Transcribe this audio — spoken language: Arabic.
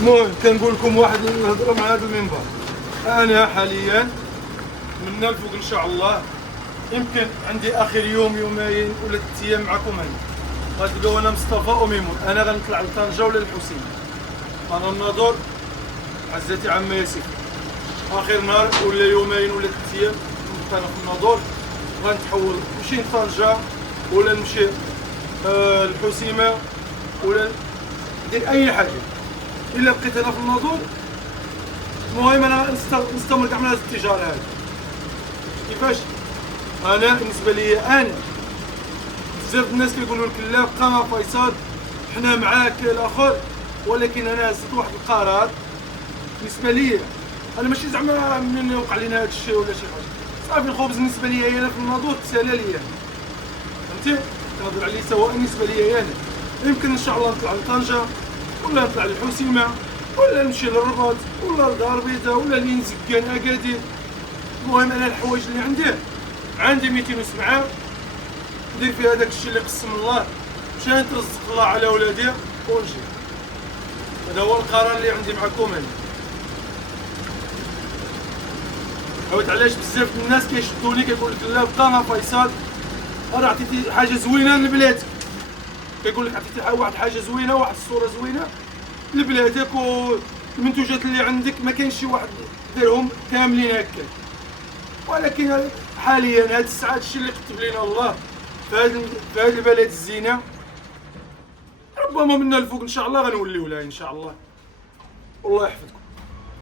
المهم كنقول لكم واحد الهضره مع هذا المنبر. انا حاليا من الفوق ان شاء الله يمكن عندي اخر يوم يومين ولا 3 ايام معكم هنا. غتلقاو انا مصطفى وميمون. انا غنطلع لطنجه ولا الحسين. انا الناظور عزتي عم ياسين. اخر نهار ولا يومين ولا 3 ايام نبقى انا في الناظور. غنتحول نمشي لطنجه ولا نمشي الحسيمه ولا ندير اي حاجه. الا بقيت انا في الناظور المهم انا نستمر كاع من هذه التجاره هذه. كيفاش انا بالنسبه لي انا بزاف الناس كيقولوا لك لا بقى مع فيصل حنا معاك الاخر، ولكن انا هزت واحد القرار بالنسبه لي. انا ماشي زعما من وقع لنا هذا الشيء ولا شي حاجه، صافي الخبز بالنسبه لي انا في الناظور تسالى ليا، فهمتي؟ كنهضر عليه سواء بالنسبه لي انا يمكن ان شاء الله نطلع لطنجه ولا نطلع للحسيمه ولا نمشي للرباط ولا لدار البيضاء ولا لنزكان اكادير. المهم انا الحوايج اللي عندي 207 ندير فيها داك الشيء اللي قسم الله، مشان نترزق الله على ولادي ونجي. هذا هو القرار اللي عندي معكم هنا. عاود علاش بزاف الناس كيشدوني كيقول لك لا بقى مع فيصل، راه عطيتي حاجه زوينه لبلادك. كيقول لك عطيتي واحد حاجه زوينه، واحد الصوره زوينه لبلادك، والمنتوجات اللي عندك ما كاينش شي واحد دارهم كاملين هكا. ولكن حاليا هاد الساعه هادشي اللي كتب لنا الله في هاد البلد الزينه، ربما منا الفوق ان شاء الله غنوليو لها ان شاء الله. والله يحفظكم.